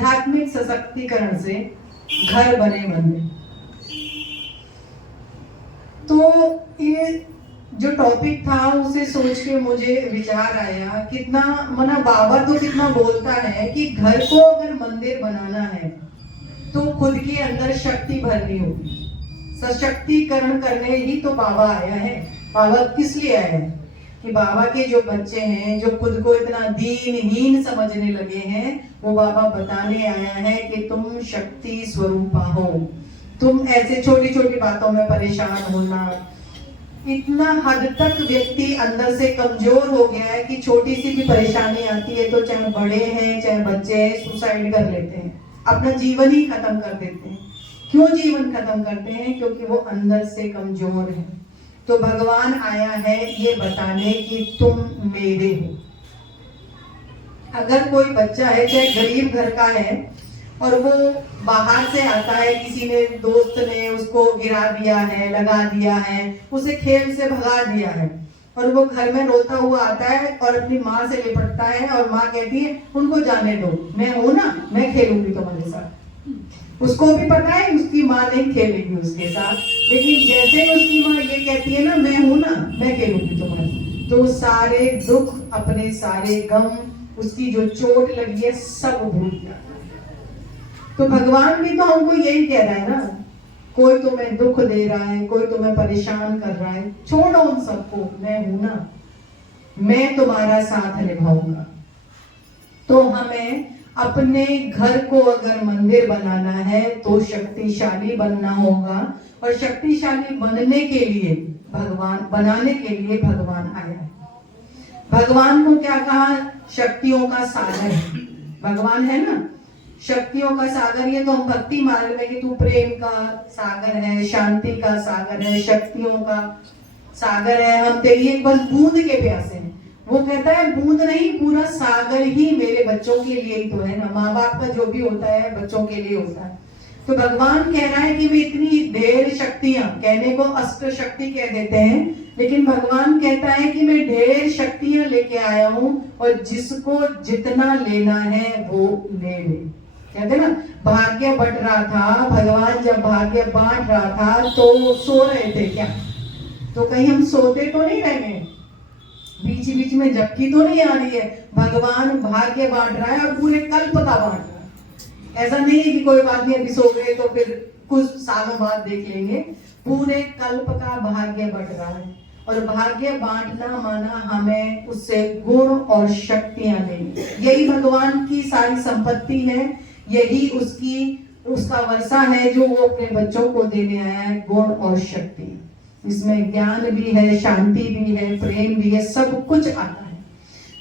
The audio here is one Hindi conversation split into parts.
आध्यात्मिक सशक्तिकरण से घर बने मंदिर। तो ये जो टॉपिक था उसे सोच के मुझे विचार आया, कितना मना बाबा तो कितना बोलता है कि घर को अगर मंदिर बनाना है तो खुद के अंदर शक्ति भरनी होगी, सशक्तिकरण करने ही तो बाबा आया है। बाबा किस लिए आया है? कि बाबा के जो बच्चे हैं जो खुद को इतना दीनहीन समझने लगे हैं, वो बाबा बताने आया है कि तुम शक्ति स्वरूपा हो। तुम ऐसे छोटी छोटी बातों में परेशान होना, इतना हद तक व्यक्ति अंदर से कमजोर हो गया है कि छोटी सी भी परेशानी आती है तो चाहे बड़े हैं चाहे बच्चे हैं, सुसाइड कर लेते हैं, अपना जीवन ही खत्म कर देते हैं। क्यों जीवन खत्म करते हैं? क्योंकि वो अंदर से कमजोर है। तो भगवान आया है ये बताने कि तुम मेरे हो। अगर कोई बच्चा है चाहे गरीब घर का है और वो बाहर से आता है, किसी ने दोस्त ने उसको गिरा दिया है, लगा दिया है, उसे खेल से भगा दिया है और वो घर में रोता हुआ आता है और अपनी माँ से लिपटता है और माँ कहती है उनको जाने दो, मैं हूं ना, मैं खेलूंगी तुम्हारे साथ। उसको भी पता है उसकी माँ नहीं खेलेगी उसके साथ, लेकिन जैसे ही उसकी माँ ये कहती है ना मैं हूं ना, मैं खेलूंगी तुम्हारे साथ, तो सारे दुख, अपने सारे गम, उसकी जो चोट लगी है सब भूल जाता है। तो भगवान भी तो हमको यही कह रहा है ना, कोई तुम्हें दुख दे रहा है, कोई तुम्हें परेशान कर रहा है, छोड़ो उन सबको, मैं हूं ना, मैं तुम्हारा साथ निभाऊंगा। तो हमें अपने घर को अगर मंदिर बनाना है तो शक्तिशाली बनना होगा, और शक्तिशाली बनने के लिए बनाने के लिए भगवान आया है। भगवान को क्या कहा? शक्तियों का सागर है भगवान, है ना, शक्तियों का सागर। ये तो हम भक्ति मार्ग में कि तू प्रेम का सागर है, शांति का सागर है, शक्तियों का सागर है, हम तेरी एक बस बूंद के प्यासे हैं। वो कहता है बूंद नहीं, पूरा सागर ही मेरे बच्चों के लिए ही तो है ना। माँ बाप का जो भी होता है बच्चों के लिए होता है। तो भगवान कह रहा है कि वे इतनी ढेर शक्तियां, कहने को अष्ट शक्ति कह देते हैं, लेकिन भगवान कहता है कि मैं ढेर शक्तियां लेके आया हूं और जिसको जितना लेना है वो ले ले। कहते ना भाग्य बट रहा था, भगवान जब भाग्य बांट रहा था तो सो रहे थे क्या? तो कहीं हम सोते तो नहीं रह गए? बीच बीच में झपकी तो नहीं आ रही है? भगवान भाग्य बांट रहा है और पूरे कल्प का बांट रहा है। ऐसा नहीं है कि कोई बात नहीं अभी सो गए तो फिर कुछ सालों बाद देख लेंगे। पूरे कल्प का भाग्य बट रहा है, और भाग्य बांटना माना हमें उससे गुण और शक्तियां लेनी। यही भगवान की सारी संपत्ति है, यही उसका वर्षा है जो वो अपने बच्चों को देने आया है, गुण और शक्ति। इसमें ज्ञान भी है, शांति भी है, प्रेम भी है, सब कुछ आता है।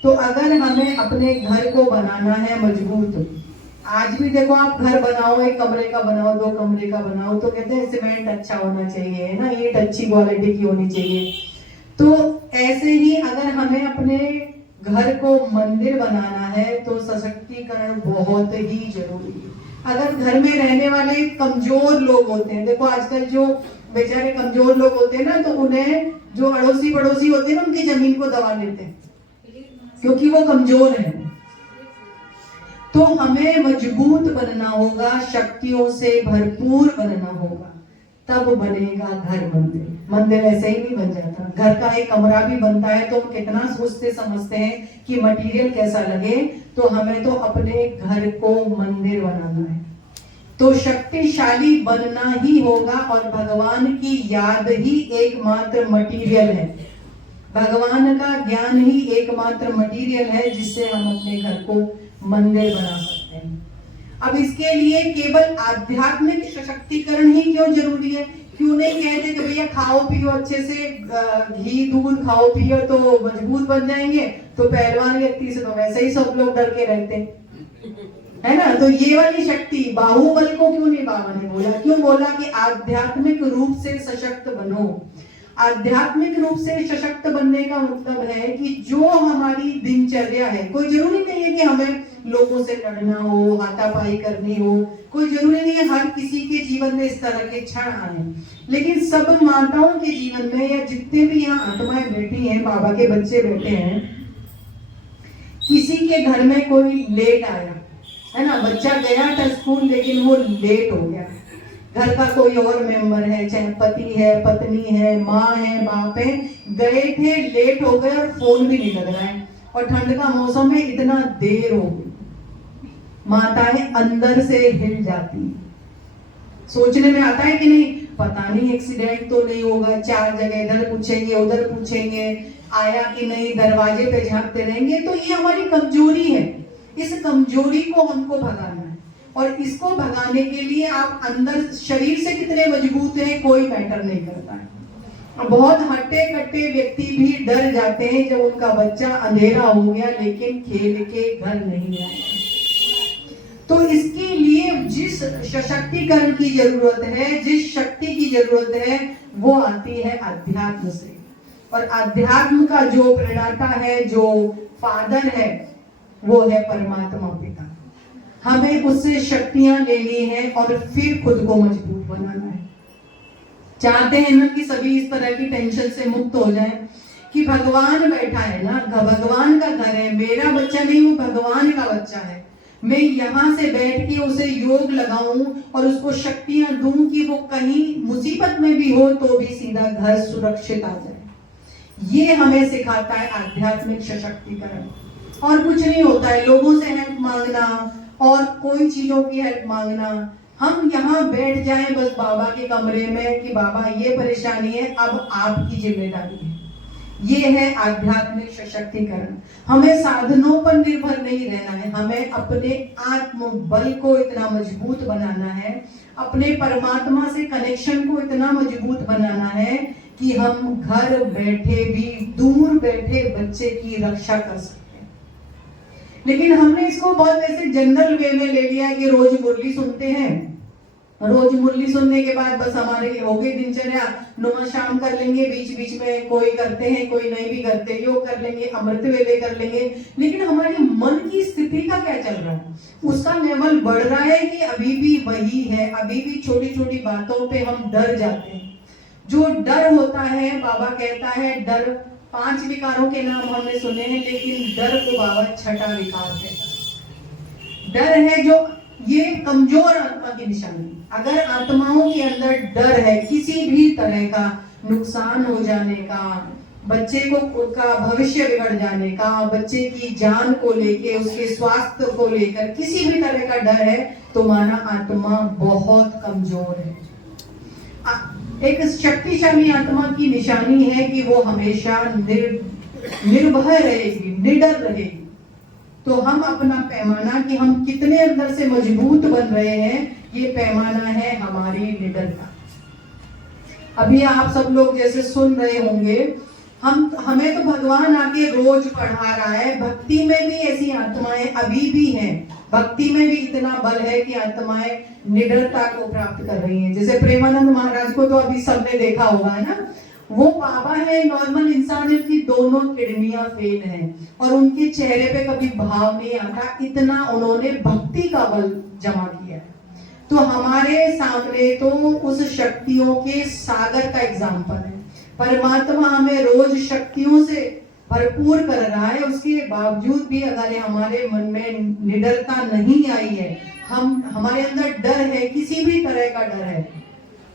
तो अगर हमें अपने घर को बनाना है मजबूत, आज भी देखो आप घर बनाओ, एक कमरे का बनाओ, 2 कमरे का बनाओ, तो कहते हैं सीमेंट अच्छा होना चाहिए, है ना, ईंट अच्छी क्वालिटी की होनी चाहिए। तो ऐसे ही अगर हमें अपने घर को मंदिर बनाना है तो सशक्तिकरण बहुत ही जरूरी है। अगर घर में रहने वाले कमजोर लोग होते हैं, देखो आजकल जो बेचारे कमजोर लोग होते हैं ना, तो उन्हें जो अड़ोसी पड़ोसी होते हैं ना उनकी जमीन को दबा लेते हैं क्योंकि वो कमजोर है। तो हमें मजबूत बनना होगा, शक्तियों से भरपूर बनना होगा, तब बनेगा घर मंदिर। मंदिर ऐसे ही नहीं बन जाता। घर का एक कमरा भी बनता है तो हम कितना सोचते समझते हैं कि मटेरियल कैसा लगे, तो हमें तो अपने घर को मंदिर बनाना है। तो शक्तिशाली बनना ही होगा, और भगवान की याद ही एकमात्र मटेरियल है, भगवान का ज्ञान ही एकमात्र मटेरियल है जिससे हम अपने घर को मंदिर बना सकते हैं। अब इसके लिए केवल आध्यात्मिक सशक्तिकरण ही क्यों जरूरी है? क्यों नहीं कहते कि भैया खाओ पियो अच्छे से, घी दूध खाओ पियो तो मजबूत बन जाएंगे? तो पहलवान व्यक्ति से तो वैसे ही सब लोग डर के रहते है ना। तो ये वाली शक्ति, बाहुबल को क्यों नहीं बाबा ने बोला? क्यों बोला कि आध्यात्मिक रूप से सशक्त बनो? आध्यात्मिक रूप से सशक्त बनने का मतलब है कि जो हमारी दिनचर्या है, कोई जरूरी नहीं है कि हमें लोगों से लड़ना हो, हाथापाई करनी हो, कोई जरूरी नहीं है हर किसी के जीवन में इस तरह के क्षण आए, लेकिन सब माताओं के जीवन में, या जितने भी यहाँ आत्माएं बैठी हैं, बाबा के बच्चे बैठे हैं, किसी के घर में कोई लेट आया, है ना, बच्चा गया था स्कूल लेकिन वो लेट हो गया। घर का कोई और मेंबर है, चाहे पति है, पत्नी है, माँ है, बाप है, गए थे, लेट हो गए और फोन भी नहीं लग रहा है, और ठंड का मौसम में इतना देर हो गई, माताएं अंदर से हिल जाती हैं। सोचने में आता है कि नहीं, पता नहीं एक्सीडेंट तो नहीं होगा, 4 जगह इधर पूछेंगे उधर पूछेंगे, आया कि नहीं, दरवाजे पे झांकते रहेंगे। तो ये हमारी कमजोरी है, इस कमजोरी को हमको भगाना है। और इसको भगाने के लिए आप अंदर शरीर से कितने मजबूत हैं कोई मैटर नहीं करता है। बहुत हट्टे कट्टे व्यक्ति भी डर जाते हैं जब उनका बच्चा अंधेरा हो गया लेकिन खेल के घर नहीं आया। तो इसके लिए जिस सशक्तिकरण की जरूरत है, जिस शक्ति की जरूरत है, वो आती है अध्यात्म से। और अध्यात्म का जो प्रेरणाता है, जो फादर है, वो है परमात्मा पिता। हमें उससे शक्तियां लेनी है और फिर खुद को मजबूत बनाना है। चाहते हैं ना कि सभी इस तरह की टेंशन से मुक्त हो जाएं, कि भगवान बैठा है ना, भगवान का घर है, मेरा बच्चा नहीं, वो भगवान का बच्चा है। मैं यहाँ से बैठ के उसे योग लगाऊं और उसको शक्तियां दूं कि वो कहीं मुसीबत में भी हो तो भी सीधा घर सुरक्षित आ जाए। ये हमें सिखाता है आध्यात्मिक सशक्तिकरण। और कुछ नहीं होता है लोगों से हेल्प मांगना और कोई चीजों की हेल्प मांगना। हम यहाँ बैठ जाएं बस बाबा के कमरे में कि बाबा ये परेशानी है, अब आपकी जिम्मेदारी है। ये है आध्यात्मिक सशक्तिकरण। हमें साधनों पर निर्भर नहीं रहना है, हमें अपने आत्मबल को इतना मजबूत बनाना है, अपने परमात्मा से कनेक्शन को इतना मजबूत बनाना है कि हम घर बैठे भी दूर बैठे बच्चे की रक्षा कर सकें। लेकिन हमने इसको बहुत ऐसे जनरल वे में ले लिया कि रोज मुरली सुनते हैं, रोज मुरली सुनने के बाद बस हमारे हो गई दिनचर्या, नुमा शाम कर लेंगे, बीच बीच में कोई करते हैं कोई नहीं भी करते, योग कर लेंगे, अमृत वेले कर लेंगे। लेकिन हमारी मन की स्थिति का क्या चल रहा है? उसका लेवल बढ़ रहा है कि अभी भी वही है, अभी भी छोटी छोटी बातों पे हम डर जाते हैं। जो डर होता है, बाबा कहता है डर 5 विकारों के नाम हमने सुने हैं, लेकिन डर को बाबा 6ठा विकार कहता है। डर है जो ये कमजोर आत्मा की निशानी। अगर आत्माओं के अंदर डर है किसी भी तरह का नुकसान हो जाने का, बच्चे को उनका भविष्य बिगड़ जाने का, बच्चे की जान को लेके, उसके स्वास्थ्य को लेकर किसी भी तरह का डर है, तो माना आत्मा बहुत कमजोर है। एक शक्तिशाली आत्मा की निशानी है कि वो हमेशा निर्भय रहेगी, निडर रहेगी। तो हम अपना पैमाना कि हम कितने अंदर से मजबूत बन रहे हैं, ये पैमाना है हमारी निडरता। अभी आप सब लोग जैसे सुन रहे होंगे, हमें तो भगवान आके रोज पढ़ा रहा है। भक्ति में भी ऐसी आत्माएं अभी भी हैं, भक्ति में भी इतना बल है कि आत्माएं निडरता को प्राप्त कर रही हैं। जैसे प्रेमानंद महाराज को तो अभी सबने देखा होगा, है ना, वो बाबा है, नॉर्मल इंसान है, उनकी दोनों किडनियां फेल हैं और उनके चेहरे पे कभी भाव नहीं आता, इतना उन्होंने भक्ति का बल जमा किया है। तो हमारे सामने तो उस शक्तियों के सागर का एग्जाम्पल है। परमात्मा हमें रोज शक्तियों से भरपूर कर रहा है, उसके बावजूद भी अगर हमारे मन में निडरता नहीं आई है, हमारे अंदर डर है, किसी भी तरह का डर है,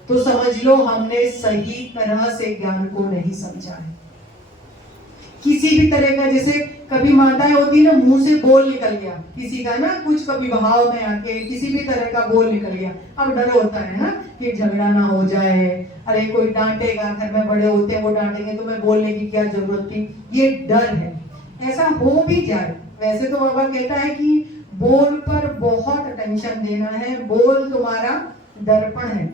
तो समझ लो हमने सही तरह से ज्ञान को नहीं समझा है। किसी भी तरह का, जैसे कभी माताएं होती ना, मुंह से बोल निकल गया किसी का ना, कुछ कभी भाव में आके किसी भी तरह का बोल निकल गया, अब डर होता है ना कि झगड़ा ना हो जाए, अरे कोई डांटेगा, घर में बड़े होते हैं वो डांटेंगे, तुम्हें बोलने की क्या जरूरत थी, ये डर है। ऐसा हो भी जाए, वैसे तो बाबा कहता है कि बोल पर बहुत अटेंशन देना है, बोल तुम्हारा दर्पण है,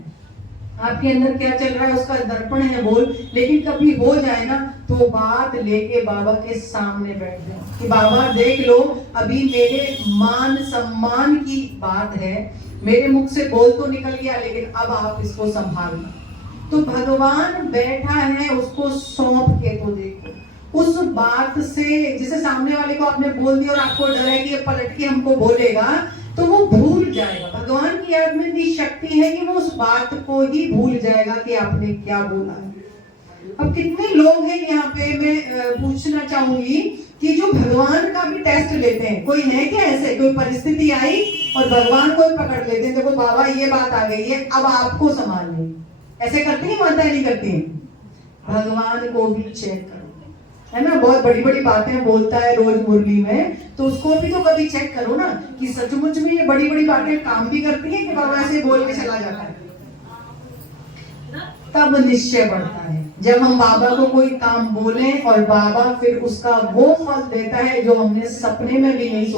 आपके अंदर क्या चल रहा है उसका दर्पण है बोल। लेकिन कभी हो जाए ना तो बात लेके बाबा के सामने बैठ जाए कि बाबा देख लो, अभी मेरे मान सम्मान की बात है, मेरे मुख से बोल तो निकल गया, लेकिन अब आप इसको संभालना। तो भगवान बैठा है, उसको सौंप के तो देखो उस बात से, जिसे सामने वाले को आपने बोल दिया और आपको डर है कि ये पलट के हमको बोलेगा, तो वो भूल जाएगा। भगवान की याद में इतनी शक्ति है कि वो उस बात को ही भूल जाएगा कि आपने क्या बोला है। अब कितने लोग हैं यहाँ पे, मैं पूछना चाहूंगी कि जो भगवान का भी टेस्ट लेते हैं, कोई है क्या ऐसे, कोई परिस्थिति आई और भगवान को ही पकड़ लेते हैं, देखो बाबा ये बात आ गई है, अब आपको संभालनी। ऐसे करती है माताएं, नहीं करती हैं? भगवान को भी चेक करो, है ना। बहुत बड़ी बड़ी बातें बोलता है रोज मुरली में, तो उसको भी तो कभी चेक करो ना कि सचमुच में ये बड़ी बड़ी बातें काम भी करती है कि बाबा ऐसे बोल के चला जाता है। तब निश्चय बढ़ता है जब हम बाबा को कोई काम बोले और बाबा फिर उसका वो फल देता है जो हमने सपने में भी नहीं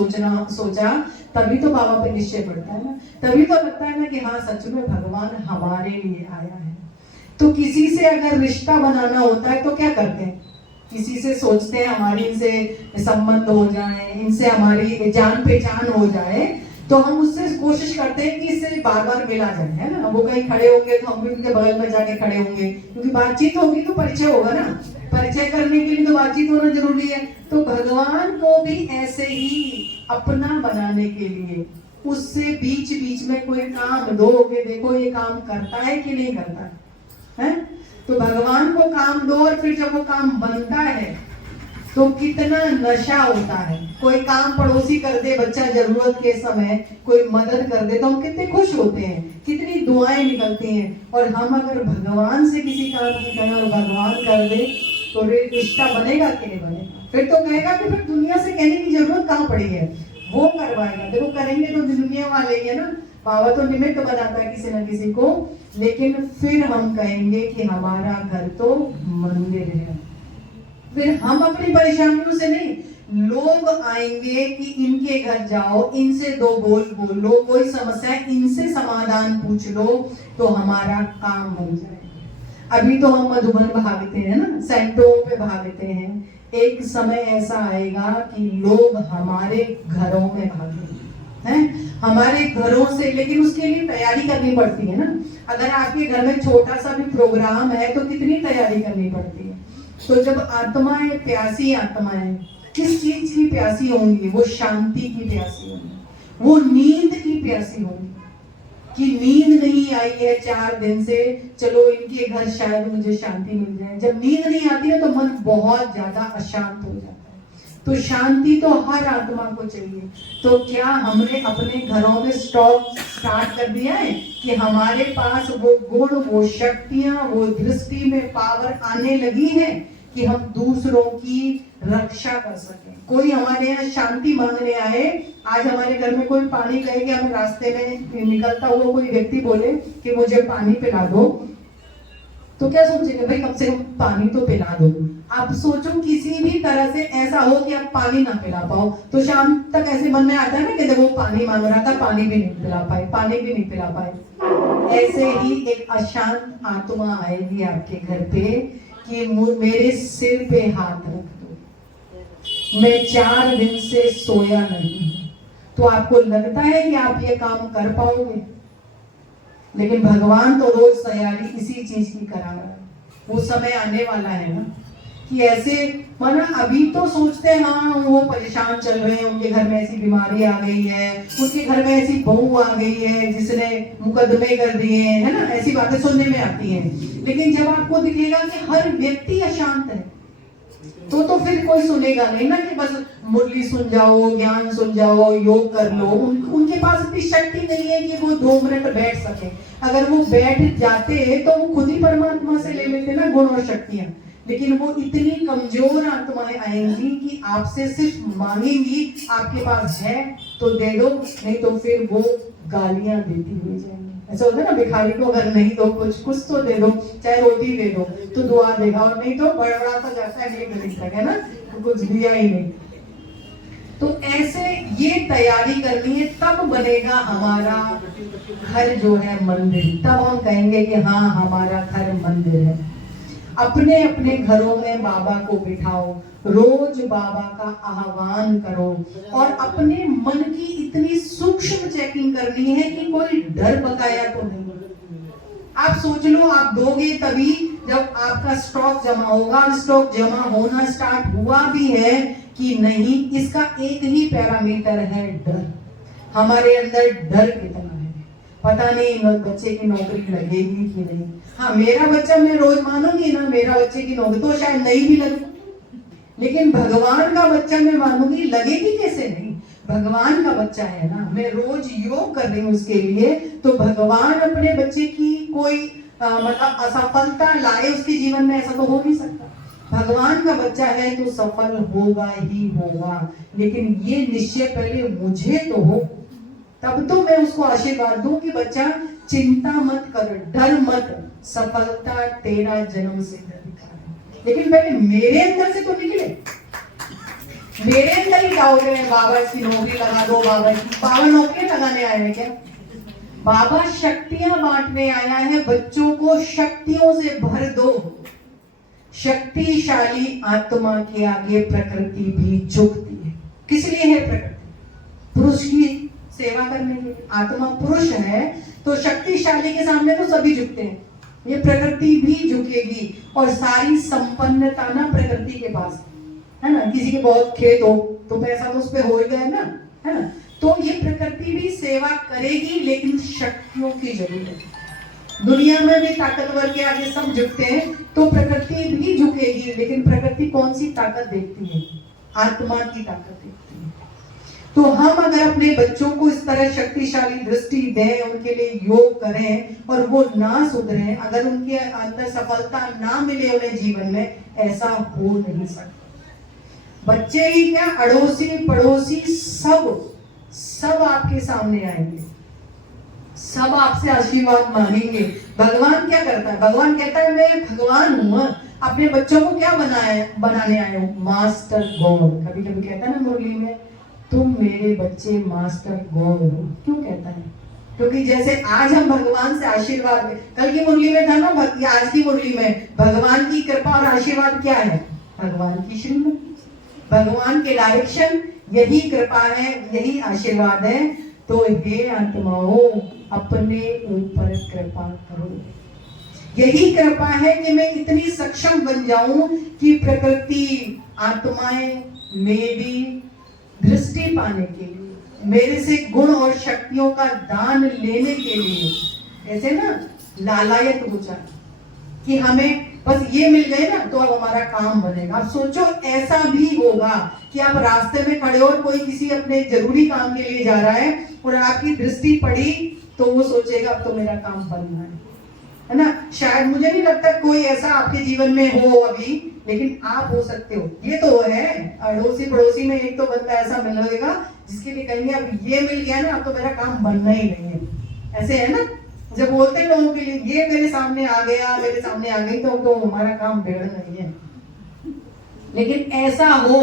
सोचा, तभी तो बाबा पे निश्चय बढ़ता है ना। तभी तो लगता है ना कि हाँ सच में भगवान हमारे लिए आया है। तो किसी से अगर रिश्ता बनाना होता है तो क्या करते हैं? किसी से सोचते हैं हमारी इनसे संबंध हो जाए, इनसे हमारी जान पहचान हो जाए, तो हम उससे कोशिश करते हैं कि इससे बार बार मिला जाए, है ना। वो कहीं खड़े होंगे तो हम भी उनके बगल में जाके खड़े होंगे, क्योंकि बातचीत होगी तो परिचय होगा ना। परिचय करने के लिए तो बातचीत होना जरूरी है। तो भगवान को भी ऐसे ही अपना बनाने के लिए उससे बीच बीच में कोई काम दो कि देखो ये काम करता है कि नहीं करता है। तो भगवान को काम दो और फिर जब वो काम बनता है तो कितना नशा होता है। कोई काम पड़ोसी कर दे, बच्चा जरूरत के समय कोई मदद कर दे, तो हम कितने खुश होते हैं, कितनी दुआएं निकलती हैं। और हम अगर भगवान से किसी काम की करें और भगवान कर दे तो रिश्ता बनेगा कि नहीं बनेगा? फिर तो कहेगा कि फिर दुनिया से कहने की जरूरत कहाँ पड़ी है, वो करवाएगा। देखो करेंगे तो दुनिया वाले ही है ना। बाबा तो निमित्त बनाता है किसी न किसी को, लेकिन फिर हम कहेंगे कि हमारा घर तो मंदिर है। फिर हम अपनी परेशानियों से नहीं, लोग आएंगे कि इनके घर जाओ, इनसे दो बोल बोलो, कोई समस्या है इनसे समाधान पूछ लो, तो हमारा काम बन जाएगा। अभी तो हम मधुबन भागते हैं ना, सेंटरों पे भागते हैं। एक समय ऐसा आएगा कि लोग हमारे घरों में भागेंगे, हैं हमारे घरों से। लेकिन उसके लिए तैयारी करनी पड़ती है ना। अगर आपके घर में छोटा सा भी प्रोग्राम है तो कितनी तैयारी करनी पड़ती है। तो जब आत्माएं, प्यासी आत्माएं किस चीज की प्यासी होंगी? वो शांति की प्यासी होंगी, वो नींद की प्यासी होंगी कि नींद नहीं आई है 4 दिन से, चलो इनके घर शायद मुझे शांति मिल जाए। जब नींद नहीं आती है तो मन बहुत ज्यादा अशांत हो जाता है। तो शांति तो हर आत्मा को चाहिए। तो क्या हमने अपने घरों में स्टॉक स्टार्ट कर दिया है कि हमारे पास वो गुण, वो शक्तियां, वो दृष्टि में पावर आने लगी है कि हम दूसरों की रक्षा कर सकें? कोई हमारे यहाँ शांति मांगने आए, आज हमारे घर में कोई पानी कहे कि हमें रास्ते में निकलता हुआ कोई व्यक्ति बोले कि मुझे पानी पिला दो, तो क्या सोचेंगे? भाई कम से कम पानी तो पिला दो। आप सोचो किसी भी तरह से ऐसा हो कि आप पानी ना पिला पाओ, तो शाम तक ऐसे मन में आता है ना कि देखो पानी मांग रहा था, पानी भी नहीं पिला पाए, पानी भी नहीं पिला पाए। ऐसे ही एक अशांत आत्मा आएगी आपके घर पे कि मेरे सिर पे हाथ रख दो, मैं 4 दिन से सोया नहीं। तो आपको लगता है कि आप ये काम कर पाओगे? लेकिन भगवान तो रोज तैयारी इसी चीज की करा रहा है। वो समय आने वाला है ना कि ऐसे, माना अभी तो सोचते हैं हाँ वो परेशान चल रहे हैं, उनके घर में ऐसी बीमारी आ गई है, उनके घर में ऐसी बहू आ गई है जिसने मुकदमे कर दिए, है ना, ऐसी बातें सुनने में आती हैं। लेकिन जब आपको दिखेगा कि हर व्यक्ति अशांत है, तो फिर कोई सुनेगा नहीं ना कि बस मुरली सुन जाओ, ज्ञान सुन जाओ, योग कर लो। उनके पास इतनी शक्ति नहीं है कि वो 2 मिनट बैठ सके। अगर वो बैठ जाते तो वो खुद ही परमात्मा से ले लेते ना गुण और शक्तियां। लेकिन वो इतनी कमजोर आत्माएं आएंगी कि आपसे सिर्फ मांगेंगी, आपके पास है तो दे दो, नहीं तो फिर वो गालियां देती हुई जाएंगी। ऐसा होता है ना, भिखारी को अगर नहीं दो कुछ तो दे दो, चाहे रोटी दे दो तो दुआ देगा, और नहीं तो बड़बड़ाता जाता है एक दिन तक, है ना, तो कुछ दिया ही नहीं। तो ऐसे ये तैयारी करनी है, तब बनेगा हमारा घर जो है मंदिर। तब हम कहेंगे कि हाँ हमारा घर मंदिर है। अपने अपने घरों में बाबा को बिठाओ, रोज बाबा का आह्वान करो, और अपने मन की इतनी सूक्ष्म चेकिंग करनी है कि कोई डर बकाया तो नहीं। आप सोच लो, आप दोगे तभी जब आपका स्टॉक जमा होगा। और स्टॉक जमा होना स्टार्ट हुआ भी है कि नहीं, इसका एक ही पैरामीटर है डर। हमारे अंदर डर कितना है, पता नहीं बच्चे की नौकरी लगेगी कि नहीं। हाँ मेरा बच्चा, मैं रोज मानूंगी ना मेरा बच्चे की नौकरी, तो शायद नहीं भी लगे, लेकिन भगवान का बच्चा मैं मानूंगी, लगेगी कैसे नहीं। भगवान का बच्चा है ना, मैं रोज योग कर रही हूँ उसके लिए, तो भगवान अपने बच्चे की कोई मतलब असफलता लाए उसके जीवन में, ऐसा तो हो नहीं सकता। भगवान का बच्चा है तो सफल होगा ही होगा, लेकिन ये निश्चय पहले मुझे तो हो, तब तो मैं उसको आशीर्वाद दूं कि बच्चा चिंता मत कर, डर मत, सफलता तेरा जन्म सिद्ध अधिकार है। लेकिन पहले मेरे अंदर से तो निकले, मेरे अंदर ही डाउट है, बाबा इसकी नौकरी लगा दो, बाबा नौकरी लगाने आए हैं क्या? बाबा शक्तियां बांटने आया है, बच्चों को शक्तियों से भर दो। शक्तिशाली आत्मा के आगे प्रकृति भी झुकती है। किस लिए है प्रकृति? पुरुष की सेवा करने के लिए। आत्मा पुरुष है तो शक्तिशाली के सामने तो सभी झुकते हैं, ये प्रकृति भी झुकेगी। और सारी संपन्नता ना प्रकृति के पास है ना। किसी के बहुत खेत हो तो पैसा तो उस पे हो ही गया ना, है ना। तो ये प्रकृति भी सेवा करेगी, लेकिन शक्तियों की जरूरत है। दुनिया में भी ताकतवर के आगे सब झुकते हैं, तो प्रकृति भी झुकेगी, लेकिन प्रकृति कौन सी ताकत देखती है? आत्मा की ताकत देखती है। तो हम अगर अपने बच्चों को इस तरह शक्तिशाली दृष्टि दें, उनके लिए योग करें और वो ना सुधरें, अगर उनके अंदर सफलता ना मिले उन्हें जीवन में, ऐसा हो नहीं सकता। बच्चे ही क्या, अड़ोसी पड़ोसी सब आपके सामने आएंगे, सब आपसे आशीर्वाद मांगेंगे। भगवान क्या करता है? भगवान कहता है मैं भगवान हूं, अपने बच्चों को क्या बनाने आए हो? Master God. कभी कभी कहता है ना मुरली में, तुम मेरे बच्चे मास्टर गॉड हो। क्यों कहता है? क्योंकि जैसे आज हम भगवान से आशीर्वाद, कल की मुरली में था ना, आज की मुरली में भगवान की कृपा और आशीर्वाद क्या है? भगवान की श्रीमत, भगवान के डायरेक्शन, यही कृपा है, यही आशीर्वाद है। तो हे आत्माओं, अपने ऊपर कृपा करो। यही कृपा है कि मैं इतनी सक्षम बन जाऊं कि प्रकृति, आत्माएं मेरी दृष्टि पाने के लिए, मेरे से गुण और शक्तियों का दान लेने के लिए, ऐसे ना लालायत हो जाए कि हमें बस ये मिल गए ना तो अब हमारा काम बनेगा। अब सोचो ऐसा भी होगा कि आप रास्ते में खड़े हो और कोई किसी अपने जरूरी काम के लिए जा रहा है और आपकी दृष्टि पड़ी, तो वो सोचेगा अब तो मेरा काम बनना है ना। शायद मुझे नहीं लगता कोई ऐसा आपके जीवन में हो अभी, लेकिन आप हो सकते हो। ये तो है, अड़ोसी पड़ोसी में एक तो बंदा ऐसा मिलेगा जिसके लिए कहेंगे अब ये मिल गया ना, अब तो मेरा काम बनना ही नहीं है। ऐसे है ना, जब बोलते हैं लोगों के लिए ये मेरे सामने आ गया, मेरे सामने आ गई, तो हमारा काम बिगड़ नहीं है। लेकिन ऐसा हो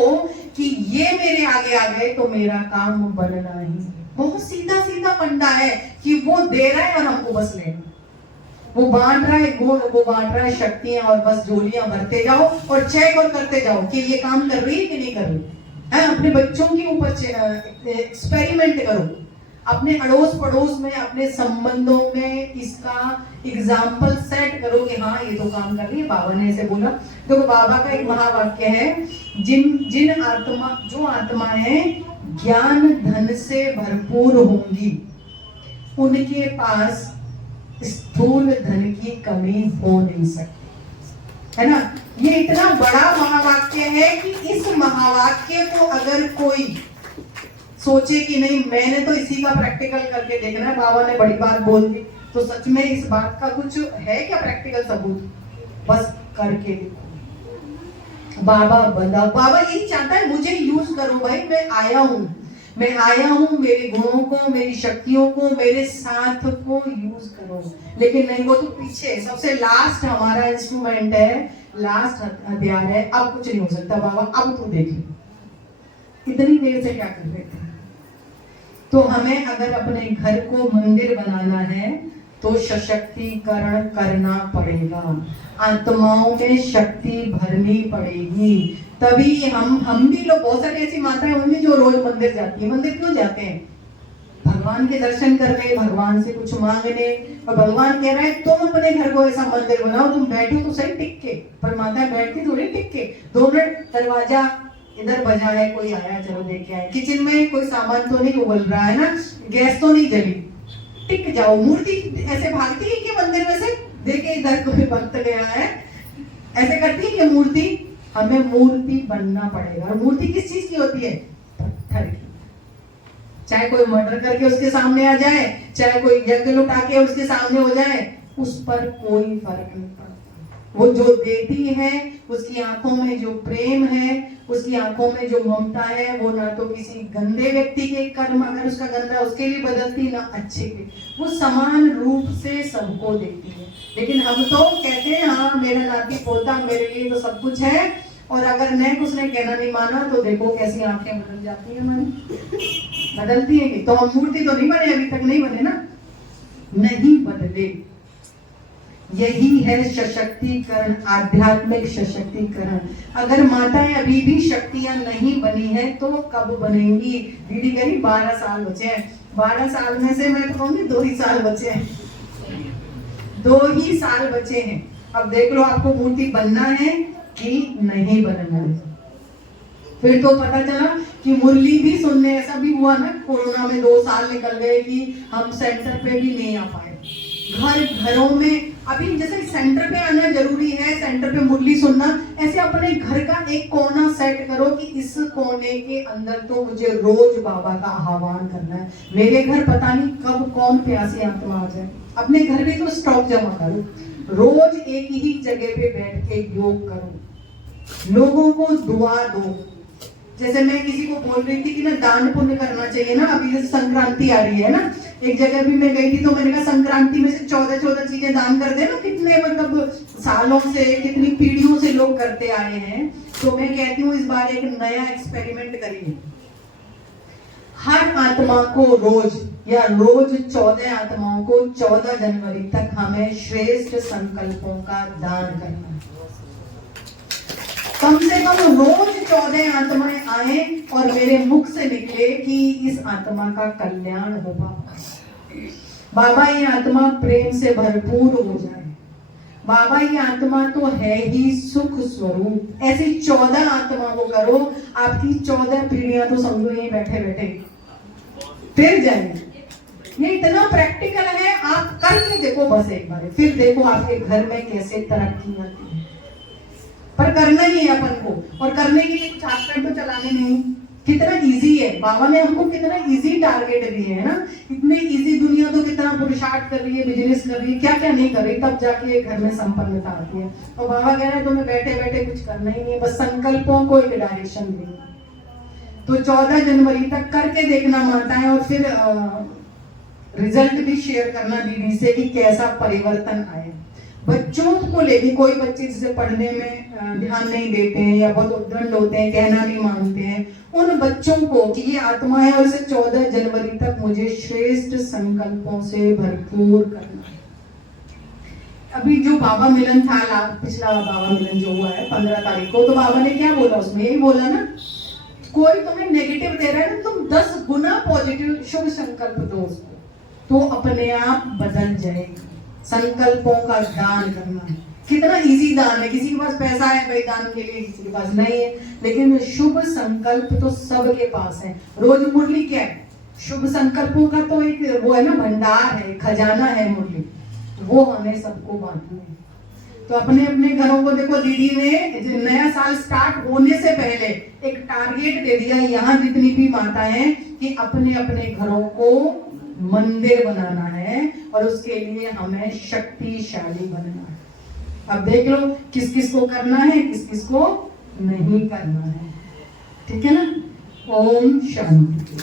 कि ये मेरे आगे आ गए तो मेरा काम बनना ही। बहुत सीधा सीधा फंडा है कि वो दे रहा है और हमको बस लेना। वो बांट रहा है गुण, वो बांट रहा है शक्तियां, और बस झोलियां भरते जाओ और चेक और करते जाओ कि ये काम कर रही है कि नहीं कर रही है। अपने बच्चों के ऊपर एक्सपेरिमेंट करो, अपने अड़ोस पड़ोस में, अपने संबंधों में इसका एग्जाम्पल सेट करो कि हाँ ये तो काम कर रही है, बाबा ने ऐसे बोला। तो बाबा का एक महावाक्य है, जो आत्माएं ज्ञान धन से भरपूर होंगी उनके पास स्थूल धन की कमी हो नहीं सकती, है ना। ये इतना बड़ा महावाक्य है कि इस महावाक्य को अगर कोई सोचे कि नहीं मैंने तो इसी का प्रैक्टिकल करके देखना है, बाबा ने बड़ी बात बोल दी, तो सच में इस बात का कुछ है क्या प्रैक्टिकल सबूत? बस करके देखो। बाबा यही चाहता है, मुझे यूज करो भाई, मैं आया हूँ, मेरे गुणों को, मेरी शक्तियों को, मेरे साथ को यूज करो। लेकिन नहीं, वो तो पीछे सबसे लास्ट हमारा इंस्ट्रूमेंट है, लास्ट हथियार है। अब कुछ नहीं हो सकता बाबा, अब तू देख ले इतनी देर से क्या कर रहे थे। तो हमें अगर अपने घर को मंदिर बनाना है तो सशक्तिकरण करना पड़ेगा, आत्माओं में शक्ति भरनी पड़ेगी, तभी हम भी लोग, बहुत सारी ऐसी माताएं होंगी जो रोज मंदिर जाती है। मंदिर क्यों जाते हैं? भगवान के दर्शन करने, भगवान से कुछ मांगने। और भगवान कह रहा है तुम अपने घर को ऐसा मंदिर बनाओ, तुम बैठो तो सही टिक के, पर माताएं बैठती थोड़ी टिक के। 2 मिनट दरवाजा इधर बजा है, कोई आया चलो देख के आए, किचन में कोई सामान तो नहीं उबल रहा है ना, गैस तो नहीं जली, टिक जाओ। मूर्ति ऐसे भागती है कि मंदिर में से देखे इधर कोई भक्त गया है, ऐसे करती है कि मूर्ति, हमें मूर्ति बनना पड़ेगा। और मूर्ति किस चीज की होती है? पत्थर की, चाहे कोई मर्डर करके उसके सामने आ जाए, चाहे कोई यज्ञ लुटा के उसके सामने हो जाए, उस पर कोई फर्क नहीं पड़ता। वो जो देती है, उसकी आंखों में जो प्रेम है, उसकी आंखों में जो ममता है, वो ना तो किसी गंदे व्यक्ति के कर्म अगर उसका गंदा उसके लिए बदलती, ना अच्छे के, वो समान रूप से सबको देती है। लेकिन हम तो कहते हैं हाँ मेरा नाती पोता मेरे लिए तो सब कुछ है, और अगर नेक्स्ट उसने कहना नहीं माना तो देखो कैसी आंखें बदल जाती है हमारी, बदलती है कि तो हम मूर्ति तो नहीं बने, अभी तक नहीं बने ना, नहीं बदले। यही है सशक्तिकरण, आध्यात्मिक सशक्तिकरण। अगर माताएं अभी भी शक्तियां नहीं बनी है तो कब बनेंगी? दीदी कह रही 12 साल बचे हैं, 12 साल में से मैं तो कहूंगी 2 ही साल बचे हैं, 2 ही साल बचे हैं। अब देख लो आपको मूर्ति बनना है कि नहीं बनना है। फिर तो पता चला कि मुरली भी सुनने, ऐसा भी हुआ ना, कोरोना में 2 साल निकल गए कि हम सेंटर पे भी नहीं आ पाए। घरों में अभी जैसे सेंटर पे आना जरूरी है, सेंटर पे मुरली सुनना, ऐसे अपने घर का एक कोना सेट करो कि इस कोने के अंदर तो मुझे रोज बाबा का आह्वान करना है। मेरे घर पता नहीं कब कौन प्यासी आत्मा आ जाए। अपने घर भी तो स्टॉक जमा करो, रोज एक ही जगह पे बैठ के योग करो, लोगों को दुआ दो। जैसे मैं किसी को बोल रही थी कि ना दान पुण्य करना चाहिए ना, अभी जैसे संक्रांति आ रही है ना, एक जगह भी मैं गई थी तो मैंने कहा संक्रांति में से 14 चीजें दान कर दे ना, कितने मतलब सालों से, कितनी पीढ़ियों से लोग करते आए हैं। तो मैं कहती हूँ इस बार एक नया एक्सपेरिमेंट करिए, हर आत्मा को रोज 14 आत्माओं को 14 जनवरी तक हमें श्रेष्ठ संकल्पों का दान करना है। कम से कम रोज 14 आत्माएं आए और मेरे मुख से निकले कि इस आत्मा का कल्याण होगा। बाबा ये आत्मा प्रेम से भरपूर हो जाए, बाबा ये आत्मा तो है ही सुख स्वरूप। ऐसी 14 आत्मा को करो, आपकी 14 पीढ़ियां तो समझो यहीं बैठे बैठे फिर जाएंगे। ये इतना प्रैक्टिकल है, आप करके देखो बस एक बार, फिर देखो आपके घर में कैसे तरक्की आती है। पर करना ही है अपन को, और करने के लिए कुछ हाथ पैर तो चलाने नहीं। कितना इजी है, बाबा ने हमको कितना इजी टारगेट दिए है ना, इतने इजी। दुनिया तो कितना पुरुषार्थ कर रही है, बिजनेस कर रही है, क्या क्या नहीं कर रही, तब जाके घर में संपन्नता आती है। और बाबा कह रहे हैं तुम्हें बैठे बैठे कुछ करना ही नहीं है, बस संकल्पों को एक डायरेक्शन देना। तो 14 जनवरी तक करके देखना माताएं, और फिर रिजल्ट भी शेयर करना दीदी से कि कैसा परिवर्तन आए। बच्चों को लेके, कोई बच्चे जिसे पढ़ने में ध्यान नहीं देते हैं या बहुत उद्दंड होते हैं, कहना नहीं मानते हैं, उन बच्चों को कि ये आत्मा है और इसे 14 जनवरी तक मुझे श्रेष्ठ संकल्पों से भरपूर करना है। अभी जो बाबा मिलन था, पिछला बाबा मिलन जो हुआ है 15 तारीख को, तो बाबा ने क्या बोला उसमें? यही बोला ना, कोई तुम्हें नेगेटिव दे रहा है ना, तुम 10 गुना पॉजिटिव शुभ संकल्प दो उसको, तो अपने आप बदल जाएगी। संकल्पों का दान करना है, कितना इजी दान है। किसी के पास पैसा है भाई दान के लिए, किसी के पास नहीं है, लेकिन शुभ संकल्प तो सबके पास है। रोज मुरली क्या है? शुभ संकल्पों का तो एक वो है ना, भंडार है, खजाना है मुरली, वो हमें सबको बांटना है। तो अपने अपने घरों को देखो, दीदी ने नया साल स्टार्ट होने से पहले एक टारगेट दे दिया, यहाँ जितनी भी माताएं हैं, कि अपने अपने घरों को मंदिर बनाना है और उसके लिए हमें शक्तिशाली बनना है। अब देख लो किस किस को करना है, किस किस को नहीं करना है, ठीक है ना। ओम शांति।